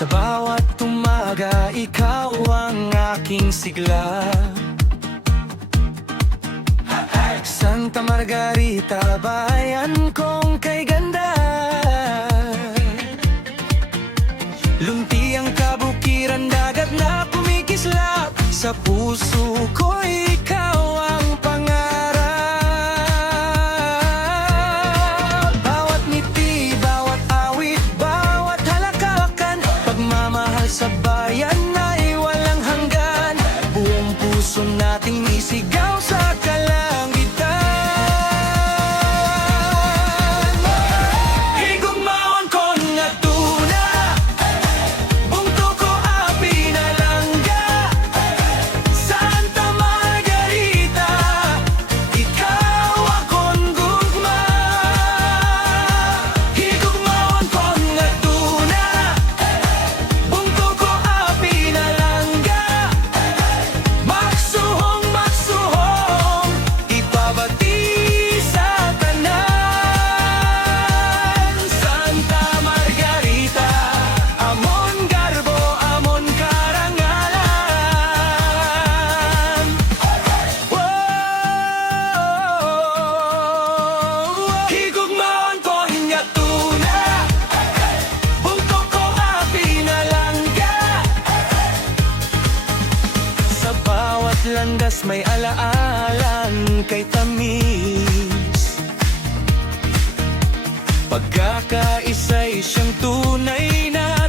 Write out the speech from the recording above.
Sa bawat umaga, ikaw ang aking sigla. Santa Margarita, bayan kong kay ganda. Lunti ang kabukiran, dagat na kumikislap. Sa puso ko, ikaw ang pangarap. Bawat ngiti, bawat awit, bawat halakakan, pagmamahal sa bayan ay walang hanggan. Buong puso nating isigaw sa kalangitan. Higugmaon ko nga tuna, bungto ko api na langga. Santa Margarita, ikaw akong gugma. Higugmaon ko nga tuna, bungto ko api na langga. Magsuhong, magsuhong, ipabati sa tanan. Santa Margarita, amon garbo, amon karangalan. Higugmaon ko nga tuna, bungto ko api na langga. Sa bawat landas may alaalan kay tamis. Pagkakaisa'y siyang tunay na